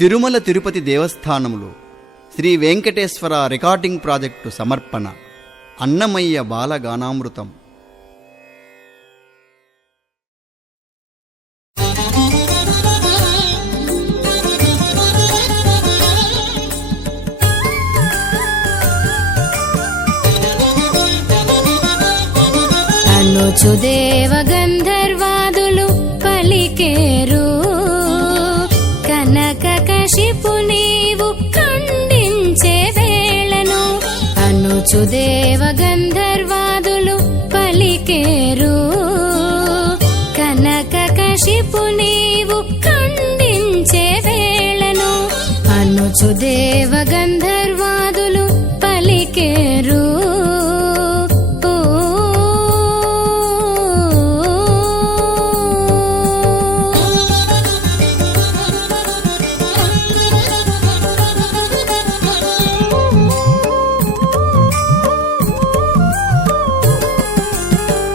Tirumala Tirupati దేవస్థానములో Shri Venkateswara recording project సమర్పణ అన్నమయ్య బాలగానామృతం. అనుచుదేవ గంధర్వాదులు పలికేరు, కనక కశిపు నీవు ఖండించే వేళను. అనుచుదేవ గంధర్వాదులు పలికేరు, కనక కశిపు నీవు ఖండించే వేళను. అనుచుదేవ గంధర్వాదులు పలికేరు.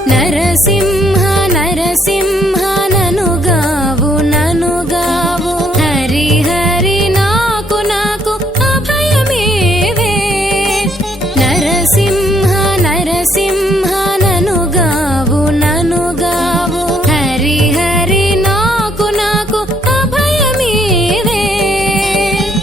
నరసింహ నరసింహ ననుగావు ననుగావు, హరి హరి నాకు నాకు అభయమేవే. నరసింహ నరసింహ ననుగావు ననుగావు, హరి హరి నాకు నాకు అభయమేవే.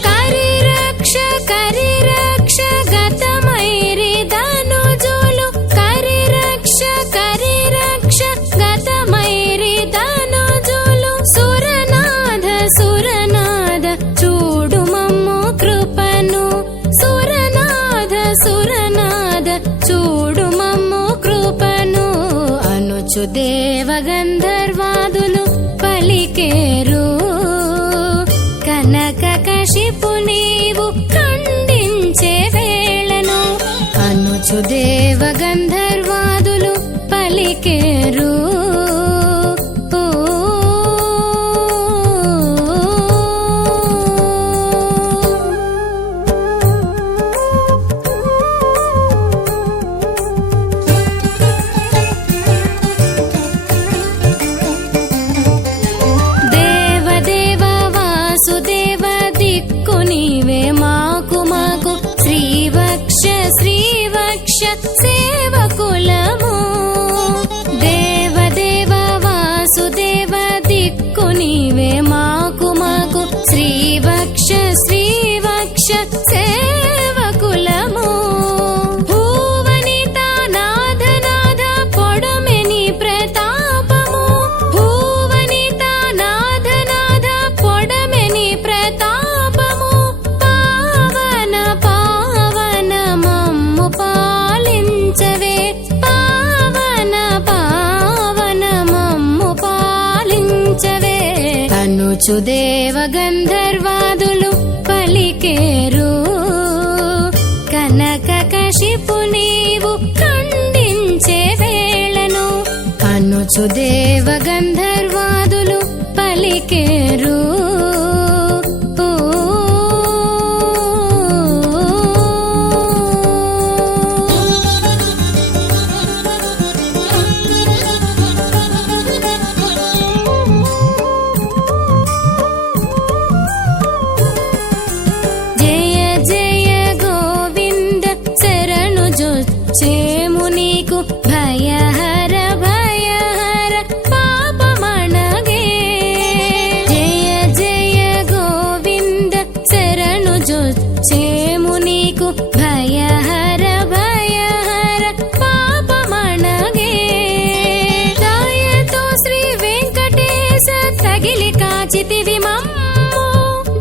కరిరక్ష కరిరక్ష గతమైరి ధనుజులు, కరిరక్ష కరిరక్ష గతమైరి ధనుజులు. సురనాథ సురనాథ చూడు మమ్ము కృపను, సురనాథ సురనాథ చూడు మమ్ము కృపను. అనుచుదేవ గంధర్వాదులు పలికేరు, కనక కశిపు నీవు ఖండించే వేళను. అనుచుదేవ గంధర్వాదులు పలికేరు. దేవదేవ వాసుదేవ దిక్కు నీవే మాకు మాకు, శ్రీవక్ష శ్రీవక్ష సేవకులము. దేవదేవ వాసుదేవ దిక్కు నీవే మాకు మాకు, శ్రీవక్ష శ్రీవక్ష సేవకులము. భూవనిత నాథ నాథ పొడమెని ప్రతాపము, భూవనిత నాథ నాథ పొడమెని ప్రతాపము. పావన పావన మమ్ము పాలించవే, పావన పావన మమ్ము పాలించవే. అనుచుదేవ గంధర్వాదులు పలికేరు, కనక కశిపు నీవు ఖండించే వేళను. అనుచుదేవ గంధర్వాదులు పలికేరు. జయ జయ గోవింద శరణు జొచ్చేము నీకు, భయహర భయహర పాపమణగే. జయ జయ గోవింద శరణు జొచ్చేము నీకు, భయహర భయహర పాపమణగే. దయతో శ్రీ వెంకటేశ తగిలి కాచితివి మమ్ము,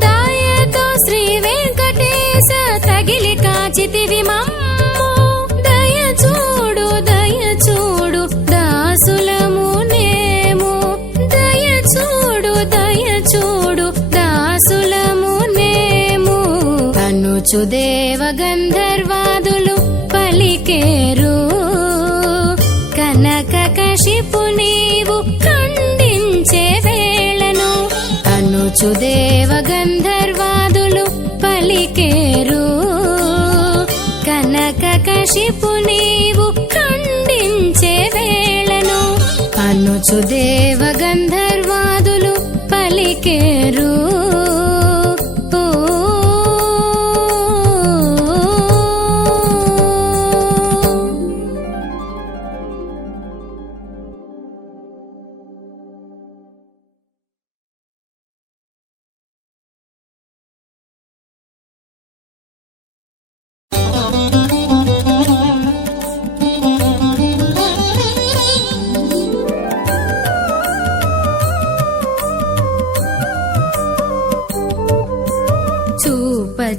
దయతో శ్రీ వెంకటేశ తగిలి కాచితివి మమ్ము. దయ చూడు దాసులము నేము, దయ చూడు దాసులము నేము. అనుచుదేవ గంధర్వాదులు పలికేరు, కనక కశిపు నీవు ఖండించే వేళను. అనుచుదేవ గంధర్వాదులు పలికేరు, కనక కశిపు నీవు ఖండించే వేళను. అనుచుదేవ గంధర్వాదులు పలికేరు.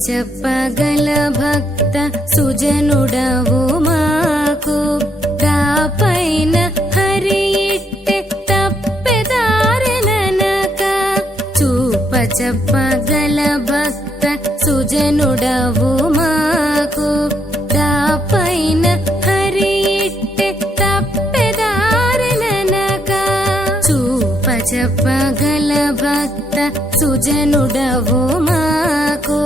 చెప్పగల భక్త సుజనుడవు మాకు దాపైన హరి ఇట్టె తప్పెదారెననక చూప చెప్పగల భక్త సుజనుడవు మాకు దాపైన హరి ఇట్టె తప్పెదారెననక చూప చెప్పగల భక్త సుజనుడవు మాకు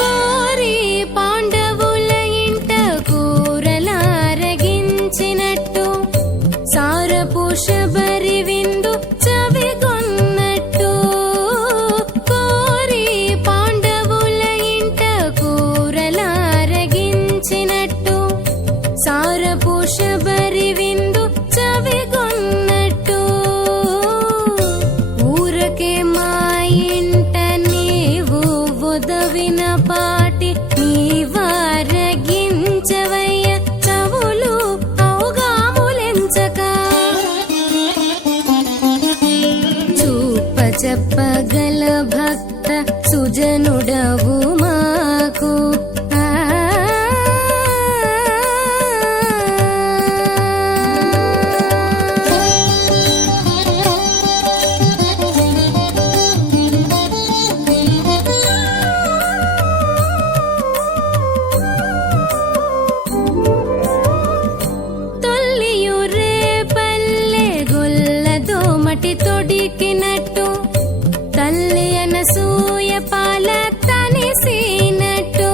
కోరి పాండవుల ఇంట కూరలారగించినట్టు సారపుష బరి విందు చవిగొన్నట్టు కోరి పాండవుల ఇంట కూరలారగించినట్టు సారపుష బరి విందు చవిగొన్నట్టు ఊరకే మా ఇంట నీవు ఉదవిన పాటి నీవారగించవయ్య చవులు ఔగాములెంచక చూప చెప్పగల భక్త సుజనుడవు మాకు తొల్లియురే పల్లె గొల్లదో మటి తొడికినట్టు తల్లి అనసూయ పాల తనిసినట్టు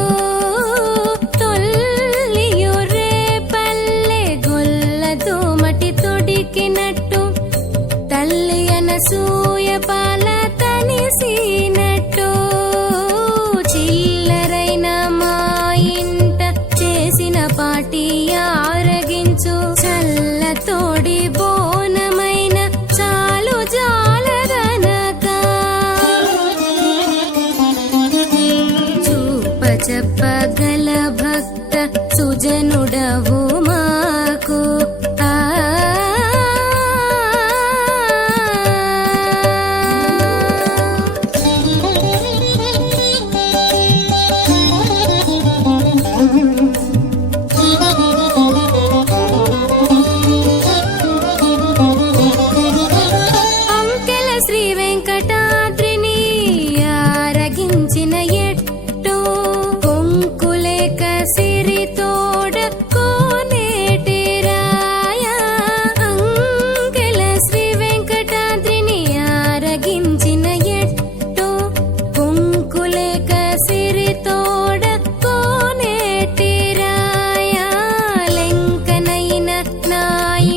తొల్లియురే పల్లె గొల్లదో మటి తొడికినట్టు తల్లి అనసూయ పాల తనిసినట్టు చిల్లరైన మా ఇంట చేసిన పాటి ఆరగించు చల్ల తోడి బోనమైన చాలు జాలదనక చూప చెప్పగల భక్త సుజనుడవు మాకు అంకెల శ్రీ వెంకటాద్రిని ఆరగించిన ఎట్టు కొంకులేక సిరి తోడ కోనేటి రాయ అంకెల శ్రీ వెంకటాద్రిని ఆరగించిన ఎట్టు కొంకులేక సిరి తోడ కోనేటి రాయ లెంకనైన నా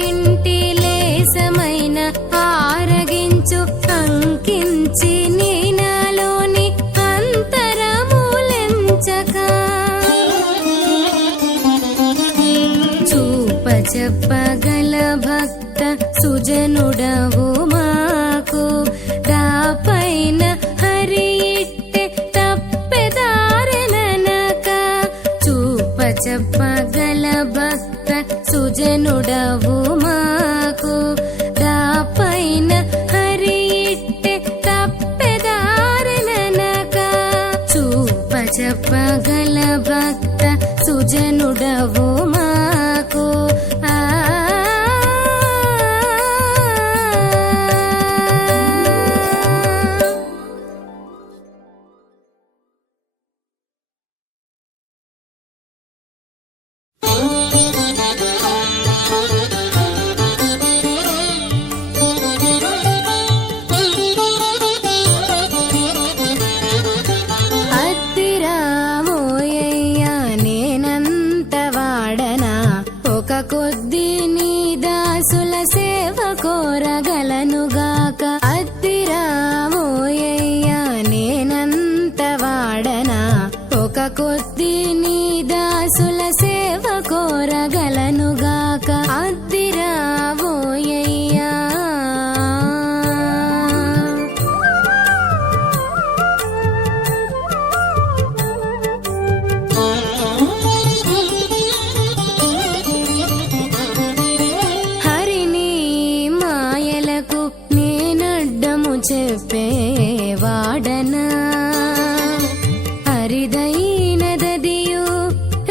ఇంటి లేసమైన ఆరగించు అంకించి నీ నాలోని అంతరములెంచక చూప చెప్పగల భక్త సుజనుడవు మాకు దాపైన హరి ఇట్టె తప్పెదారెననక చూప చెప్పగల భక్త సుజనుడవు మాకు దాపైన హరి ఇట్టె తప్పెదారెననక చూప చెప్పగల భక్త సుజనుడవు మాకు అద్దిరామోయయ్యా నేనంత వాడనా ఒక కొద్ది నీ దాసుల సేవ కోరగలనుగాక అద్దిరామోయయ్యా నేనంత వాడనా ఒక కొద్ది నీ దాసుల సేవ కోరగలనుగాక అద్దిరామోయయ్యా అరిదైనదదియు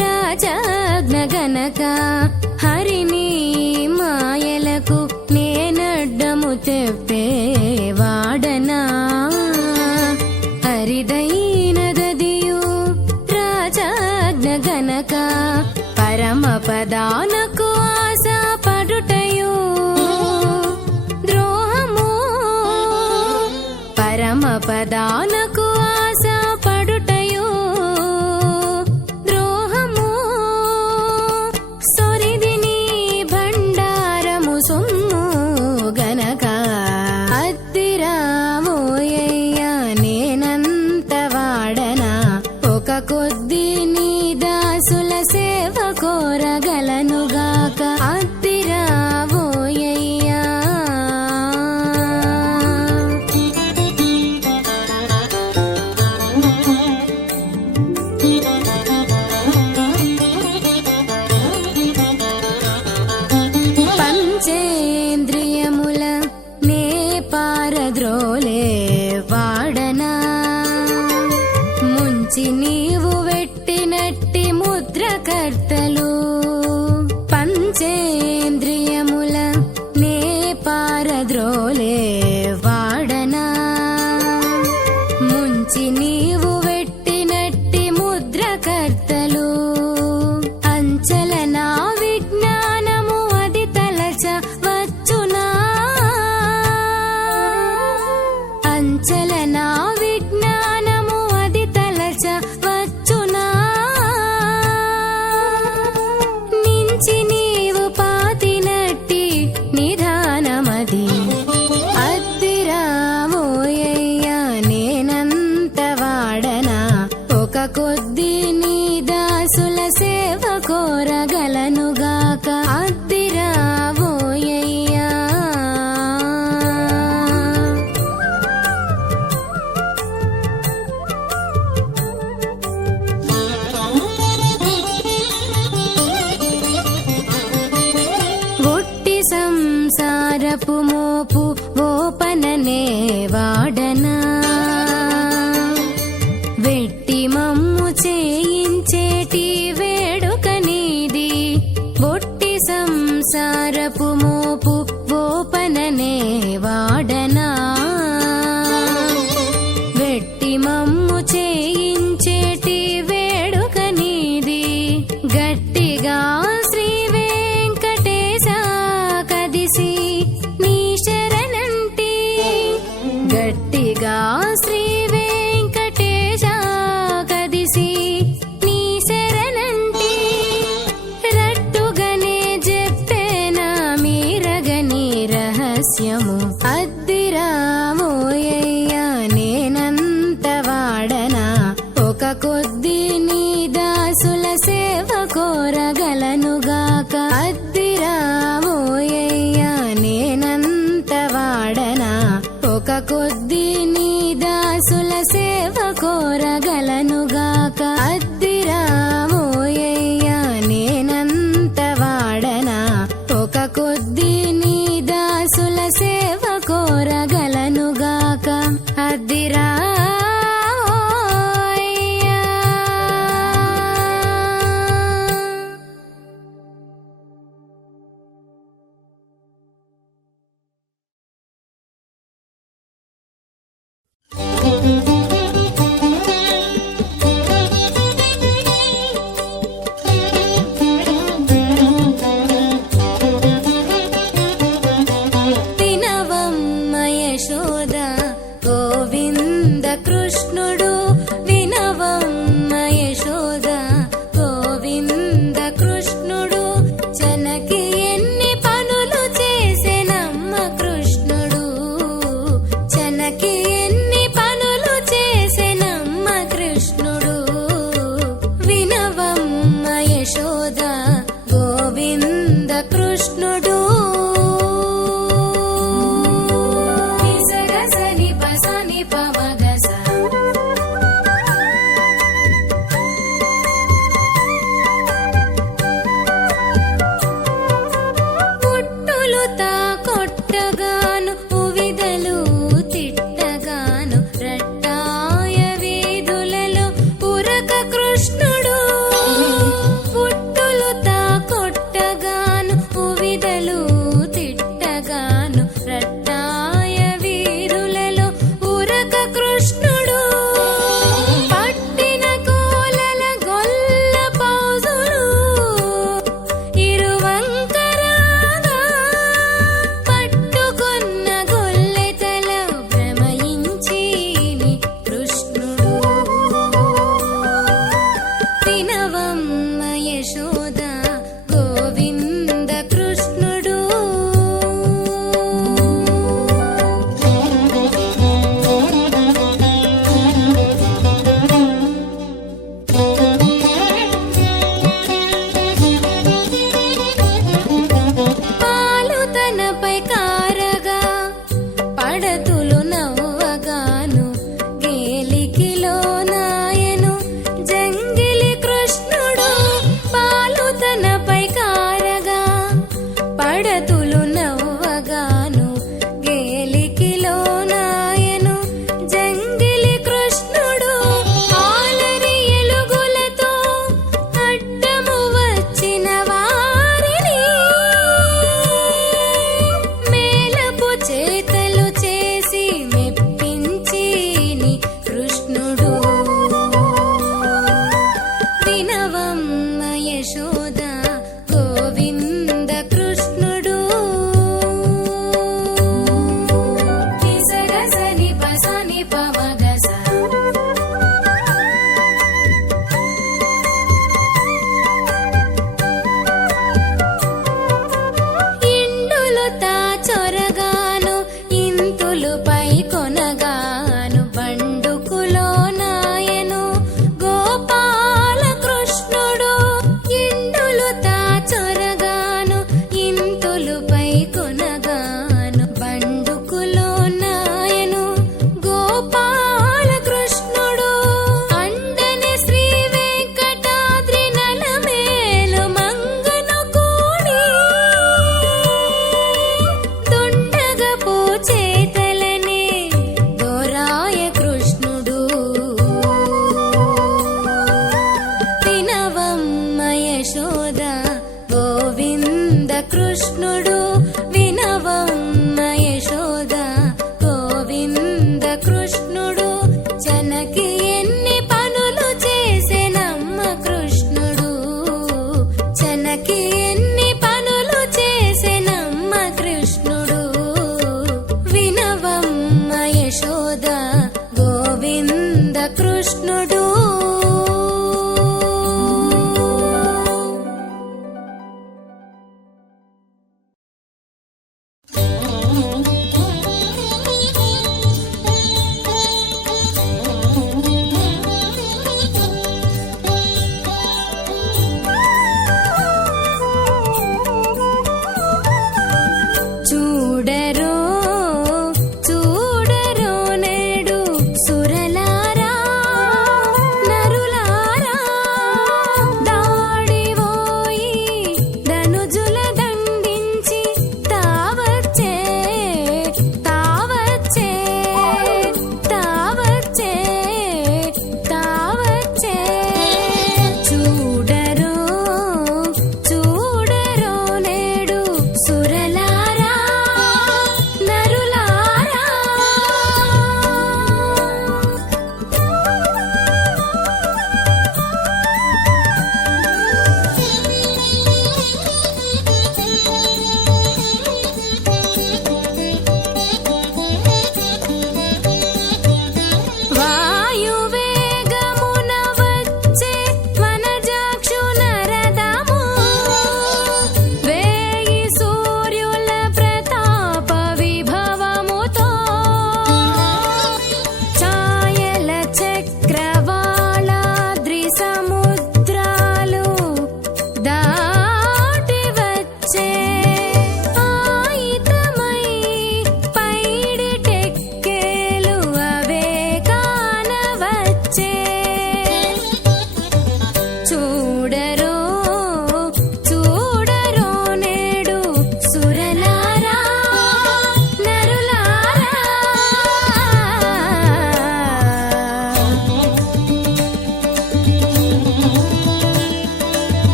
రాజాజ్ఞ గనక హరిని మాయలకు నేనడ్డము తెప్పేవాడనా. అరిదైనదదియు రాజాజ్ఞ గనక పరమ పదానకు ఆశ పడుటయు ద్రోహము. పరమ పదానకు ఆశ పడుటయు ద్రోహము. సొరిదిని భండారము సొమ్ము గనక అద్దిరామోయ్యా నేనంత వాడనా. ఒక కొద్ది నీ దాసుల సేవ కోరగలనుగాక అద్దిరావోయ్యా. పంచేంద్రియముల నే పారద్రోలే వాడనా. ముంచి నీవు వెట్టినట్టి ముద్రకర్తలు పంచేంద్రియముల నే పారద్రోలే వాడనా. ముంచి నీవు వెట్టినట్టి ముద్రకర్తలు అంచల నా విజ్ఞానము అది తలచ వచ్చునా. అంచల నా విజ్ఞానము అది తలచ వచ్చునా. నించి నీవు పాతినట్టి నిధానమది అద్దిరామోయ్యా నేనంత వాడనా. ఒక కొద్ది నీ దాసుల సేవ కోరగలనుగాక అద్దిరామోయ్యా. ఒట్టి సంసారపు మోపు ఓపననే వాడనా. వెట్టి మమ్ము చేయించేటి వేడుక నీది. ఒట్టి సంసారపు మోపు ఓపననే వాడనా. వెట్టి మమ్ము చేయించేటి వేడుక నీది. గట్టిగా శ్రీ వెంకటేశ కదిసి నీ శరణంటి. గట్టిగా శ్రీ వెంకటేశ కదిసి నీ శరణంటి. రట్టుగనే చెప్పేనా మీరగని రహస్యము అద్దిరామోయ్యా నేనంత వాడనా. ఒక కొద్ది నీ దాసుల సేవ కోరగలనుగాక అద్దిరామోయ్యా నేనంత వాడనా. ఒక కొద్ది నీ దాసుల సేవ కోరగలనుగాక అద్దిరామోయ్యా నేనంత వాడనా. ఒక కొద్ది నీ దాసుల సేవ కోరగలనుగాక అద్దిరా.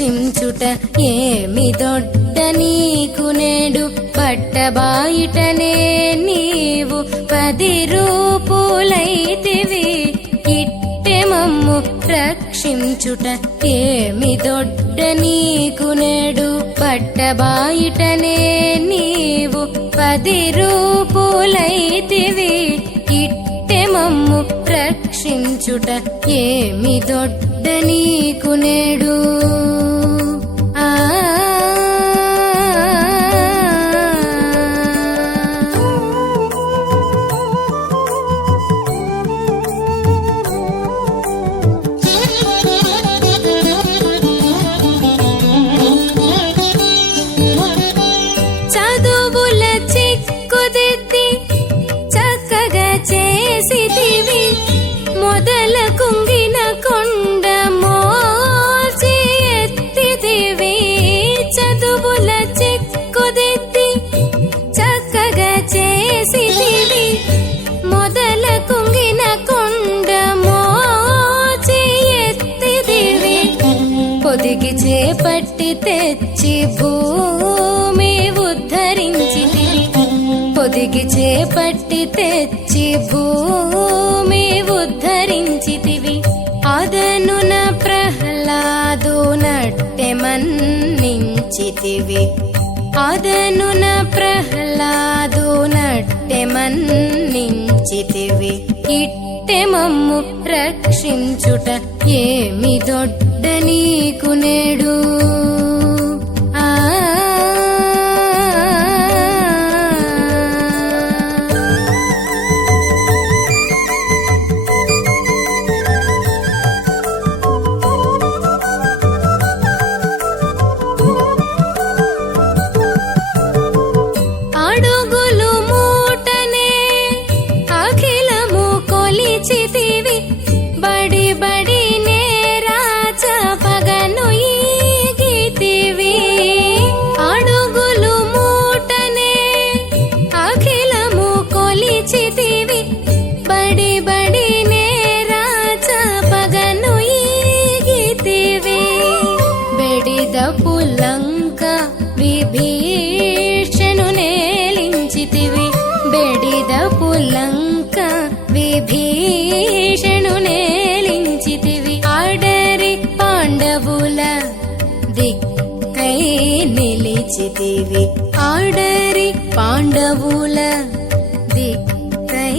రక్షించుట ఏమి దొడ్డ నీకు నేడు పట్టబాయిటనే నీవు 10 రూపులైతివి ఇట్టె మమ్ము రక్షించుట ఏమి దొడ్డ నీకు నేడు పట్టబాయిటనే నీవు 10 రూపులైతివి ఇట్టె మమ్ము రక్షించుట ఏమి దొడ్డ నీకు నేడు చదువుల చిక్కుదిద్ది చక్కగా చేసితివి మొదల కుంగిన కొండ మోచి ఎత్తితివి చదువుల చిక్కుదిద్ది చక్కగా చేసితివి మొదల కుంగిన కొండ మోచి ఎత్తితివి పొదిగి చేపట్టి తెచ్చి భూమి ఉద్ధరించితివి పొదిగి చేపట్టి తెచ్చి భూమి ఉద్ధరించితివి అదనున ప్రహ్లాదు నట్టె మన్నించితివి అదనున ప్రహ్లాదు నట్టె మన్నించితివి ఇట్టె మమ్ము రక్షించుట ఏమి దొడ్డ నీకు నేడు అడుగులు మూటనే అఖిలము కొలిచితివి బడి బడి నేరాచ పగను ఈగితివి అడుగులు మూటనే అఖిలము కొలిచితివి బడి బడి నేరాచ పగను ఈగితివి బెడిద పులంక విభీషణు నేలించితివి బెడిద పులంక విభీషణు నేలించితివి ఆడరి పాండవుల దిక్కై నిలిచితివి ఆడరి పాండవుల దిక్కై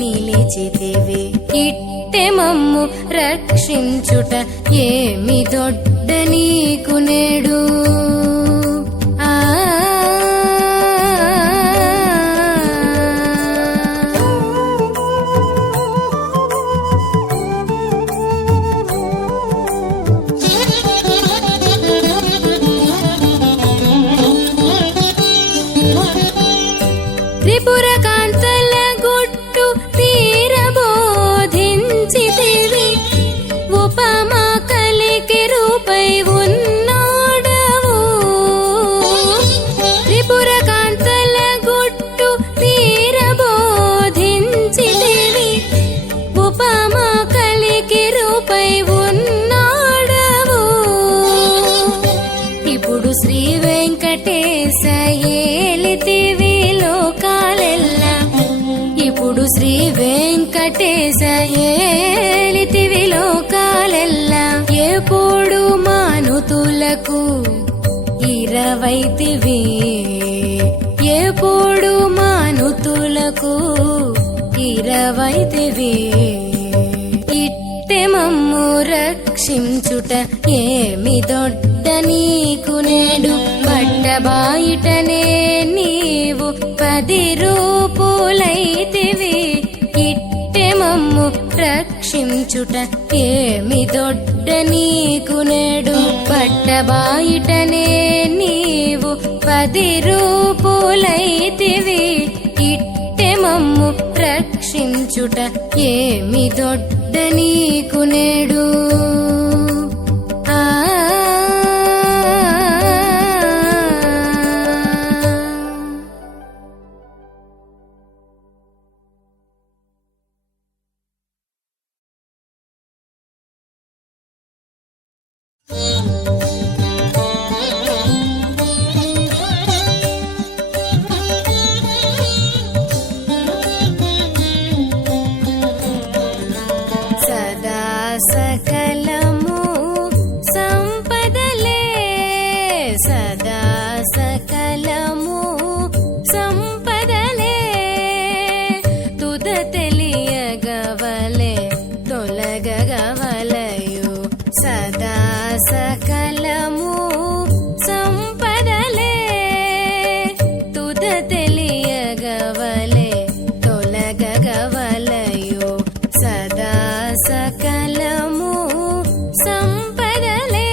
నిలిచితివి ఇట్టె మమ్ము రక్షించుట ఏమి దొడ్డ నీకు నేడు త్రిపుర కాంతల గుట్టు తీరబోధించితివి ఉపమా కలికి రూపై ఉన్నాడవు త్రిపుర కాంతల గుట్టు తీరబోధించితివి ఉపమా కలికి రూపై ఉన్నాడవు ఇప్పుడు శ్రీ వెంకటేశ ఏలితివి లోకాలెల్లా ఇప్పుడు శ్రీ వెంకటేశ ఏలితివి లోకాలెల్లా ఎప్పుడు మానుతులకు 20 ఎప్పుడు మానుతులకు 20 ఇట్టె మమ్ము రక్షించుట ఏమి దొడ్డ నీకు నేడు పట్టబాయిటనే నీవు 10 రూపులైతివి ఇట్టె మమ్ము రక్షించుట ఏమి దొడ్డ నీకు నేడు పట్టబాయిటనే నీవు 10 రూపులైతివి ఇట్టె మమ్ము రక్షించుట ఏమి దొడ్డ నీకు నేడు సకలము సంపదలే సదా సకలము సంపదలే తుద తెలియగవలే తొలగగవలయు సదా సకలము సంపదలే తుద తెలియగవలే తొలగగవలయు సదా సకలము సంపదలే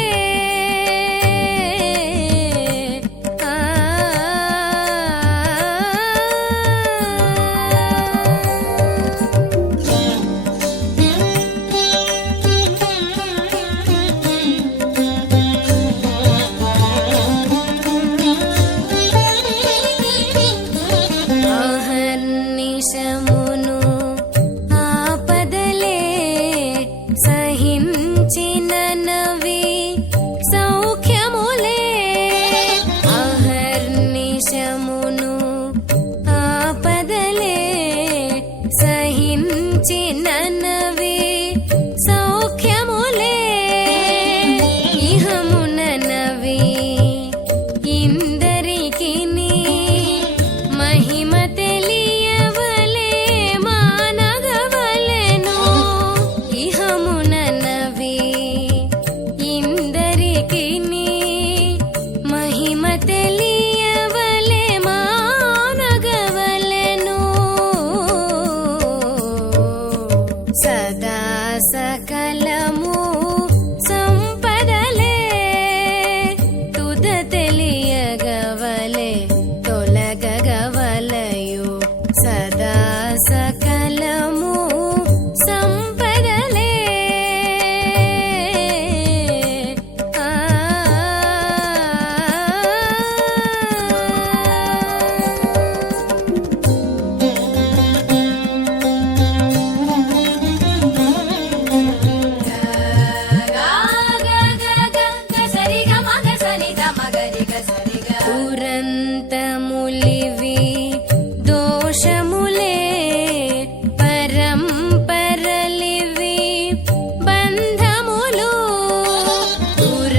అహర్నిశమును ఆపదలే సహించిననవి సౌఖ్యములే అహర్నిశమును ఆపదలే సహించిననవి సౌఖ్యములే ఇహముననవి ఇందరికిని మహిమ తెలియవలే మానగవలెను ఇహముననవి ఇందరికిని మహిమ తెలియవలే మానగవలెను సదా సకలము సంపదలే తుద తెలియగవలే తొలగగవలయు సదా సకలము సంపదలే దురంతములివి దోషములే పరంపరలివి బంధములు దురంతములివి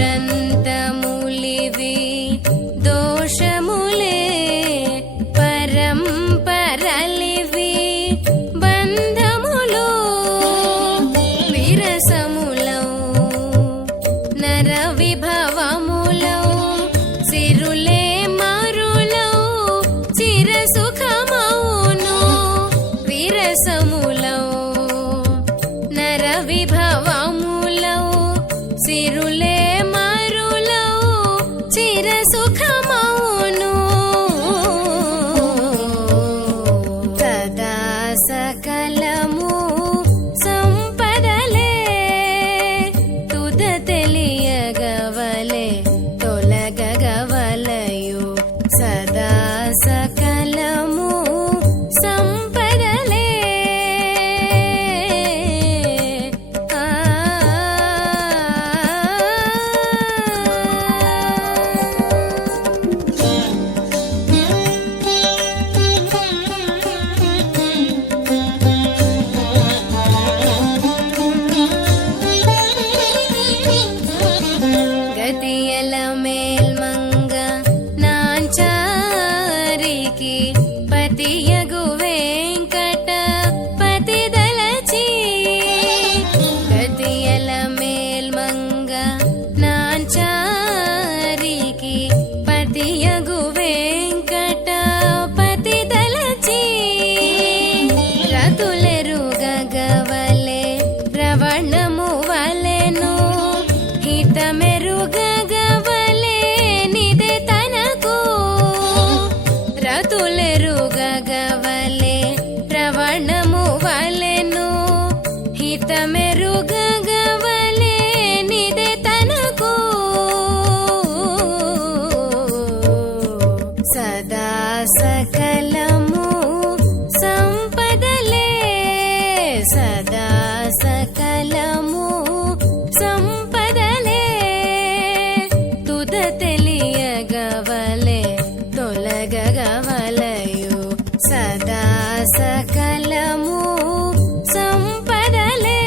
దోషములే పరంపరలివి బంధములు విరసములౌ నర విభవములౌ సిరులే మరులౌ చిరసుఖమౌను విరసములౌ నర విభవములౌ సిరులే మరులౌ చిరసుఖమౌను సదా సకలము సంపదలే తుద తెలియగవలే తొలగగవలయు సదా సకలము సంపదలే గతియల మేల్మంగ నాంచారికి పతియగు వెంకట పతిదలచి గతియల మేల్మంగ నాంచారికి పతియగు వెంకట పతిదలచి రతులెరుగగవలే రవణము వలెను హితమెరుగగవలే నిదే తనకు రతులెరుగగవలే రవణము వలెను హితమెరుగగవలే నిదే తనకు సదా సకలము సంపదలే సదా సకలము సంపదలే తుద తెలియగవలే తొలగగవలయు సదా సకలము సంపదలే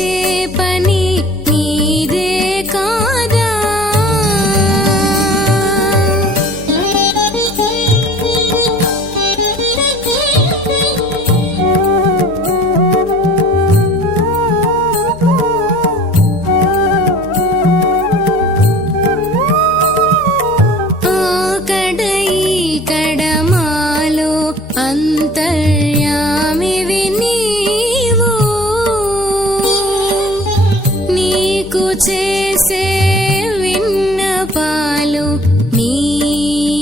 రక్షించే పని నీదే కాదా కడమాలో అంతర్యామివి నీవు నీకు చేసే విన్నపాలు నీవెరుగవా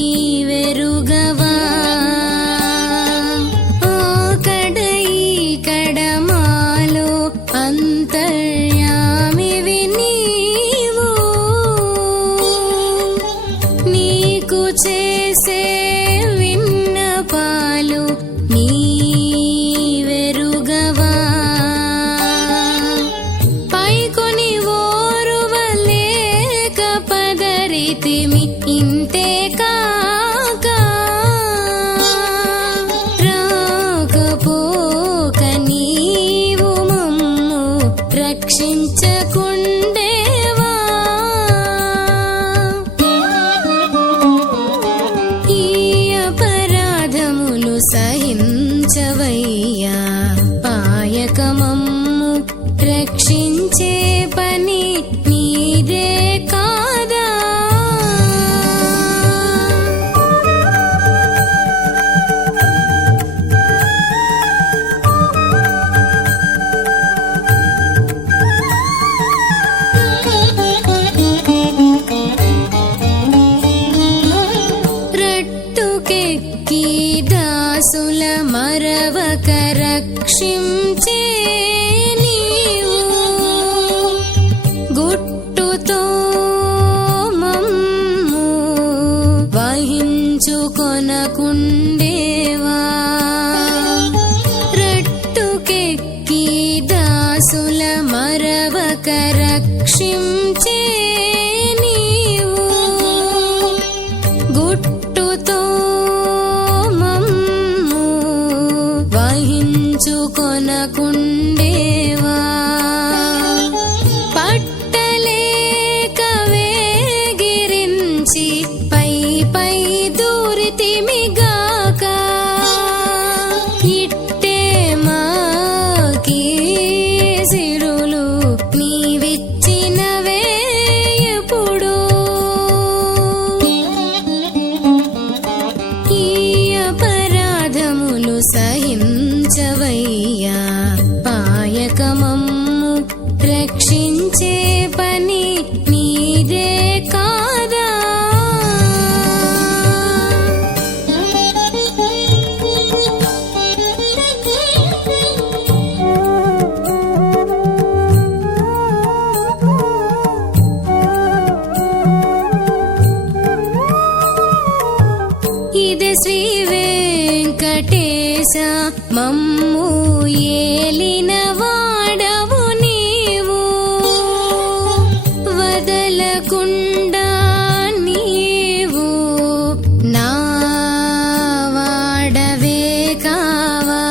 కడమాలో అంతర్యామివి నీవు నీకు చేసే విన్నపాలు నీవెరుగవా పైకొని ఓరువలేక పదరితిమి ఇంతే కాక రాకపోక నీవు మమ్ము రక్షించకుండేవా ఈ అపరాధములు సహించవయ్యా పాయకమమ్ము రక్షించే పని నీదే కాదా రట్టుకెక్కి దాసుల మరవక రక్షించే నీవు గుట్టుతో మమ్ము వహించుకొనకుండేవా రట్టుకెక్కి దాసుల మరవక రక్షించే నీవు గుట్టుతో మమ్ము వహించుకొనకుండేవా పట్టలేక వేగిరించి పై పై దూరితిమిగాక ఇట్టే మాకీ సిరులు నీవిచ్చినవే ఎప్పుడు ఈ అపరాధములు సహించవయ్యా పాయకమమ్ము రక్షించే పని నీదే కాదా ఇది శ్రీ వెంకటేశ మమ్ము ఏలిన వాడవు నీవు వదలకుండా నీవు నా వాడవే కావా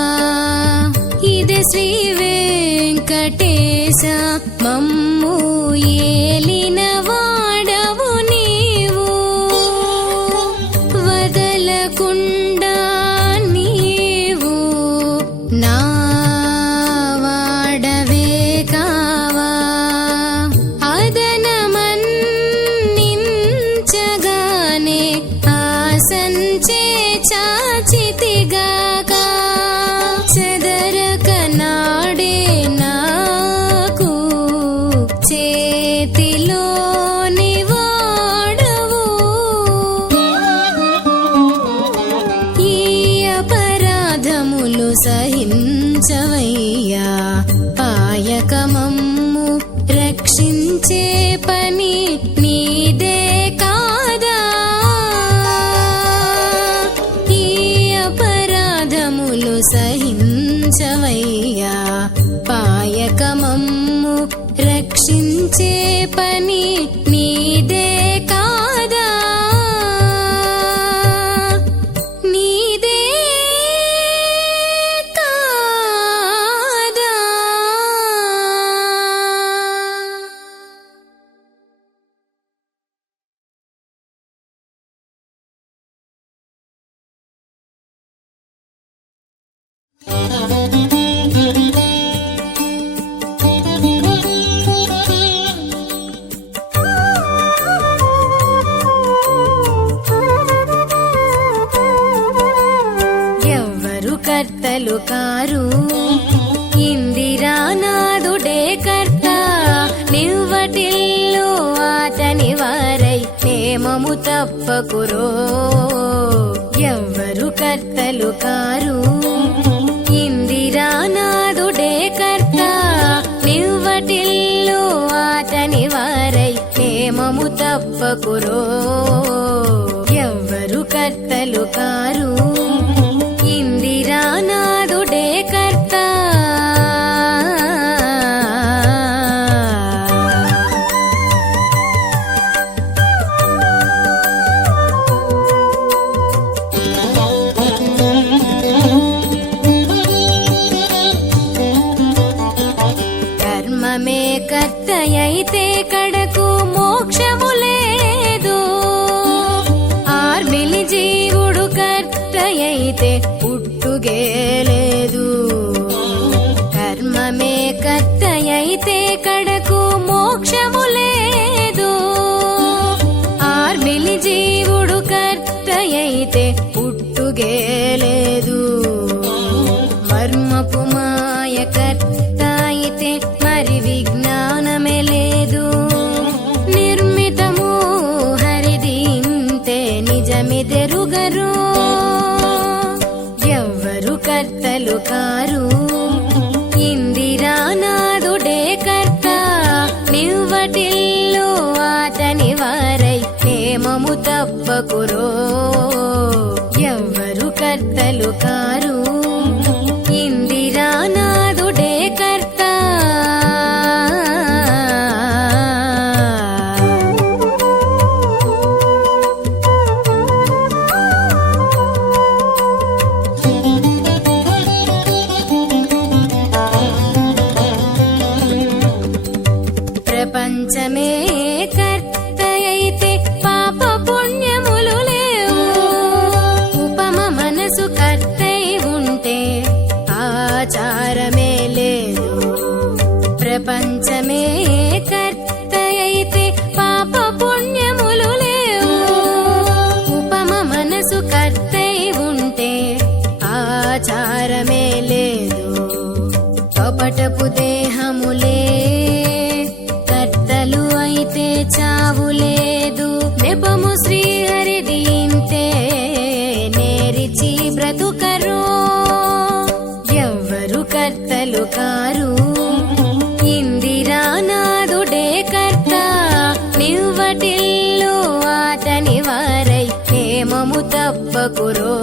ఇది శ్రీ వెంకటేశ మమ్ము ఏలిన వాడవు నీవు వదలకుండా నీవు నా ఎవ్వరు కర్తలు కారు ఇందిరానాథుడే కర్త నివ్వటిల్లు అతని వారై నేమము తప్పకురో ఎవ్వరు కర్తలు కారు ఇందిరానాథుడే కర్త నివ్వటిల్లు అతని వారై నేమము తప్పకురో ఎవ్వరు కర్తలు కారు ఇందిరానాథుడే కర్త కర్మమే కర్తయైతే కడకు మోక్షము లేదు ఆర్మిలి జీవుడు కర్తయైతే పుట్టుగే లేదు కర్మమే కర్తయైతే కడకు మోక్షము లేదు ఆర్మిలి జీవుడు కర్తయైతే పుట్టుగే లేదు మర్మపు మాయ కర్త అయితే మరి విజ్ఞానమే లేదు నిర్మితము హరిది ఇంతే నిజమిదెరుగరు ఎవ్వరు కర్తలు కారు ఇందిరానాథుడే కర్త నివ్వటిల్లు అతని వారై నేమము తప్పకురో ఎవ్వరు కర్తలు కారు ఇందిరానాథుడే కర్త ప్రపంచమే కర్తయైతే పాప పుణ్యములు లేవు ఉపమ మనసు కర్తై ఉంటే ఆచారమే లేదు ప్రపంచమే కర్తయైతే పాప పుణ్యములు లేవు ఉపమ మనసు కర్తై ఉంటే ఆచారమే లేదు కపటపు దేహములే కర్తలు అయితే చావు లేదు నెపము శ్రీహరిది ఇంతే నేరిచి బ్రతుకరు ఎవ్వరు కర్తలు కారు ఇందిరానాథుడే కర్త నివ్వటిల్లు అతని వారై నేమము తప్పకురో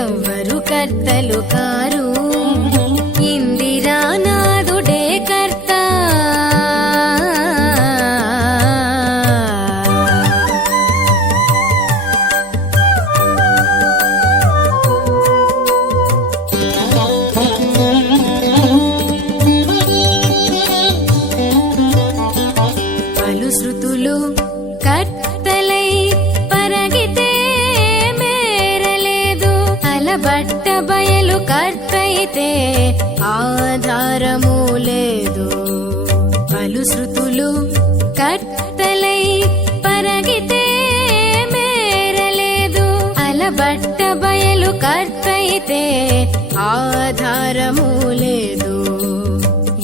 ఎవ్వరు కర్తలు కారు ఇందిరానాథుడే కర్త పలు శృతులు కర్తలై పరగితే మేరలేదు అలబట్ట బయలు కర్తయితే ఆధారము లేదు పలు శృతులు కర్తలై పరగితే మేరలేదు అలబట్ట బయలు కర్తయితే ఆధారము లేదు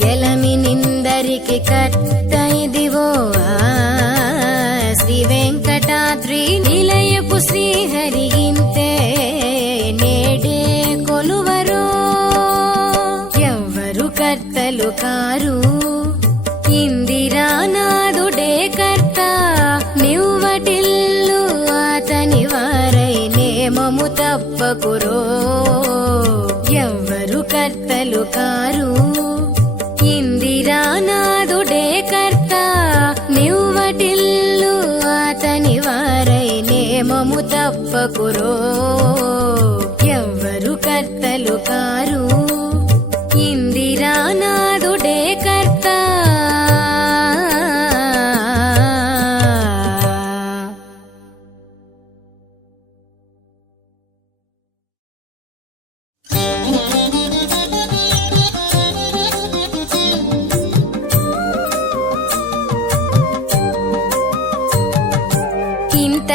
ఎలమి నిందరికి కర్త ఇదివో శ్రీ వెంకటాద్రి నిలయపు శ్రీహరి ఇంతే నేడే కొలువరు ఎవ్వరు కర్తలు కారు ఇందిరానాథుడే కర్త నివ్వటిల్లు అతని వారై నేమము తప్పకురో ఎవ్వరు కర్తలు కారు ఇందిరానాథుడే కర్త నివ్వటిల్లు అతని వారై నేమము తప్పకురో ఎవ్వరు కర్తలు కారు ఇందిరానాథుడే కర్త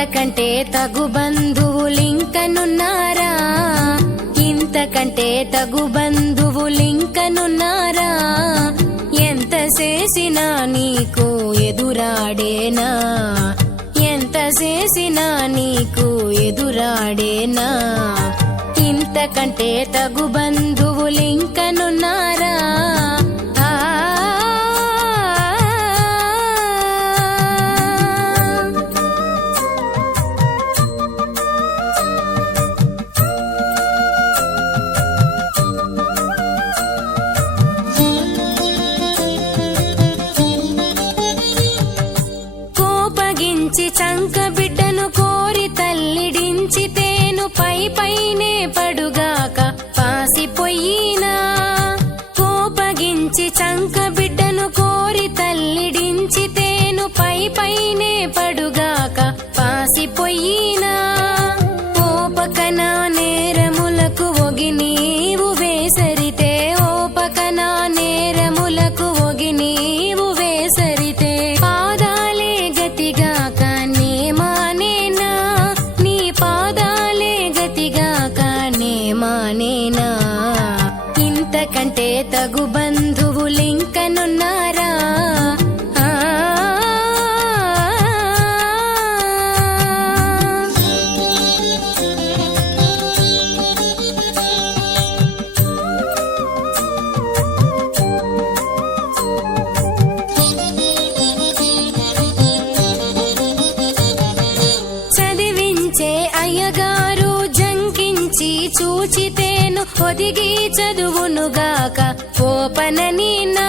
ఇంతకంటే తగు బంధువులింకనున్నారా? ఇంతకంటే తగు బంధువులింకనున్నారా? ఎంత చేసినా నీకు ఎదురాడేనా? ఎంత చేసినా నీకు ఎదురాడేనా? ఇంతకంటే తగు బంధువులింకనున్నారా? చంక బిడ్డను కోరి తల్లిడించితేను పై పైనే పడుగాక పాసిపోయినా. కోపగించి చంక బిడ్డను కోరి తల్లిడించితేను పై పైనే పడుగాక పాసిపోయినా. ఓపకనా నేరములకు ఒగి నీవు వేసరితే, ఓపకనా నేరములకు ఒగి నీవు వేసరితే పాదాలే గతిగాక నేమానేనా? నీ పాదాలే గతిగాక నేమానేనా? ఇంతకంటే తగు బంధువులింకనున్నారా? అయ్యగారు జంకించి చూచితేను ఒదిగి చదువునుగాక ఓపననీనా.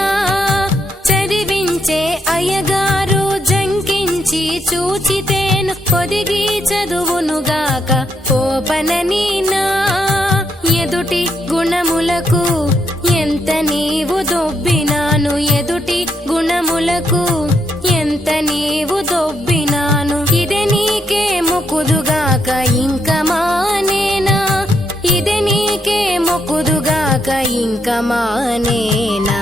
చదివించే అయ్యగారు జంకించి చూచితేను ఒదిగి చదువునుగాక ఓపననీనా. ఎదుటి గుణములకు ఎంత నీవు దొబ్బినాను, ఎదుటి గుణములకు ఎంత నీవు దొబ్బినాను. ఇదే నీకే మొక్కుదుగాక ఇంక మానేనా? ఇదే నీకే మొక్కుదుగాక ఇంక మానేనా?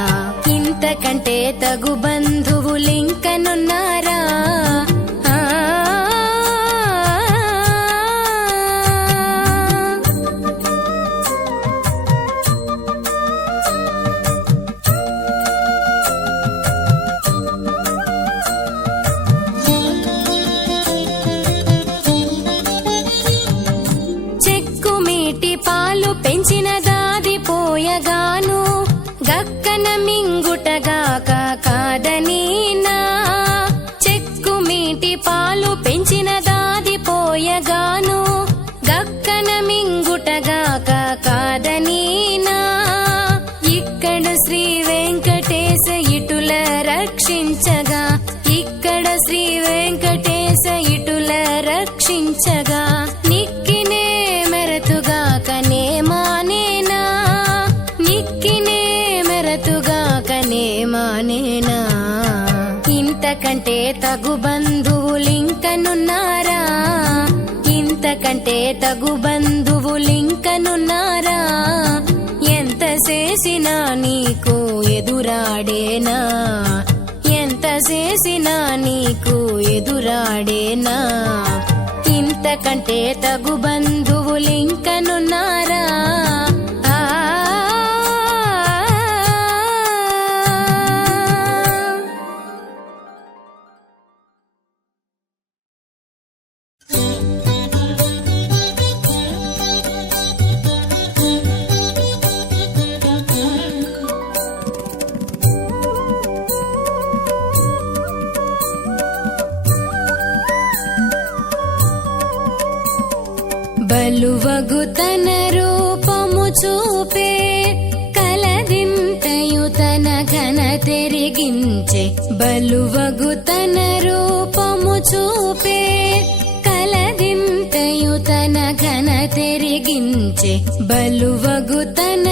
ఇంతకంటే తగు బంధువులింకనున్నారా? పాలు పెంచిన దాది పోయగాను గక్కన మింగుటగాక కాదనీనా. చెక్కుమీటి పాలు పెంచిన దాది పోయగాను గక్కన మింగుటగాక కాదనీనా. ఇక్కడ శ్రీ వెంకటేశ ఇటుల రక్షించగా, ఇక్కడ శ్రీ వెంకటేశ ఇటుల రక్షించగా నిక్కినే మెరతుగాక నేమానేనా? నిక్కినే మెరతుగాక నేమానేనా? ఇంతకంటే తగు బంధువులింకనున్నారా? ఇంతకంటే తగు బంధువులింకనున్నారా? ఎంత చేసినా నీకు ఎదురాడేనా? ఎంత చేసినా నీకు ఎదురాడేనా? ఇంతకంటే తగు బంధువులింకనున్నారా? బలువగు తన రూపము చూపే కలదింతయు తన ఘన తెరిగించే. బలువగు తన రూపము చూపే కలదింతయు తన ఘన తెరిగించే. బలువగు తన